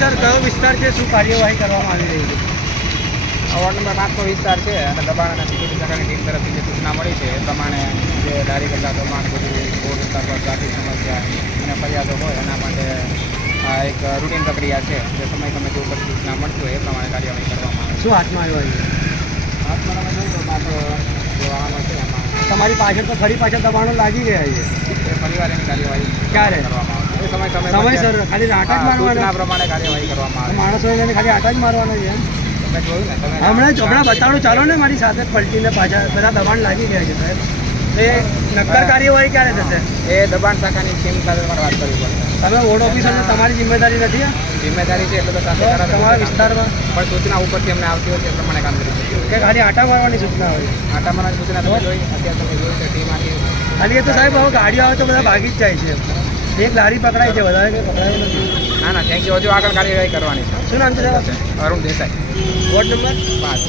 શું કાર્યવાહી કરવામાં આવી રહી છે? આ વોર્ડ નંબર પાંચનો વિસ્તાર છે. અને દબાણ અને સિક્યુરિટી શાખાની ટીમ તરફથી જે સૂચના મળી છે એ પ્રમાણે જે દારી કરતા પ્રમાણે બધું રોડ રસ્તા પર ટ્રાફિક સમસ્યા અને ફરિયાદો હોય એના માટે આ એક રૂટીન પ્રક્રિયા છે જે સમય સમય જે ઉપર સૂચના મળતી હોય એ પ્રમાણે કાર્યવાહી કરવામાં આવે શું હાથમાં આવ્યો છે છે હાથમાં તમે જોઈ તો પાછો વાહનો છે એમાં તમારી પાછળ તો ફરી પાછળ દબાણો લાગી ગયા છે. એ પરિવારની કાર્યવાહી ક્યારે? કરવામાં છે સમય સમય સમયસર ખાલી આટા જ મારવાના. પ્રમાણે કાર્યવાહી કરવામાં આવે. માણસો એને ખાલી આટા જ મારવાના છે હમણાં જ હમણાં બતાડો ચાલો ને મારી સાથે પલટીને પાછા બધા દબાણ લાગી ગયા છે સાહેબ. એ નક્કર કાર્યવાહી ક્યારે થશે? એ દબાણ શાખાની ટીમ સાથે તમારે વાત કરવી પડશે. તમે વોર્ડ ઓફિસરને તમારી જિમ્મેદારી નથી? જિમ્મેદારી છે એટલે તો સાથે તો તમારા વિસ્તારમાં? પણ સૂચના ઉપરથી અમને આવતી હોય એ પ્રમાણે કામ કરી કે ખાલી આટા મારવાની સૂચના હોય? આટામાં સૂચના તમે જોઈ. અત્યારે તમે છે ટીમ આવી ખાલી એ તો સાહેબ હવે ગાડીઓ આવે તો બધા ભાગી જ જાય છે. એક લારી પકડાય છે વધારે કંઈ પકડાયું નથી. ના ના થેન્ક યુ હજુ આગળ કાર્યવાહી કરવાની છે. શું નામ છે અરુણ દેસાઈ. Ward number? પાંચ.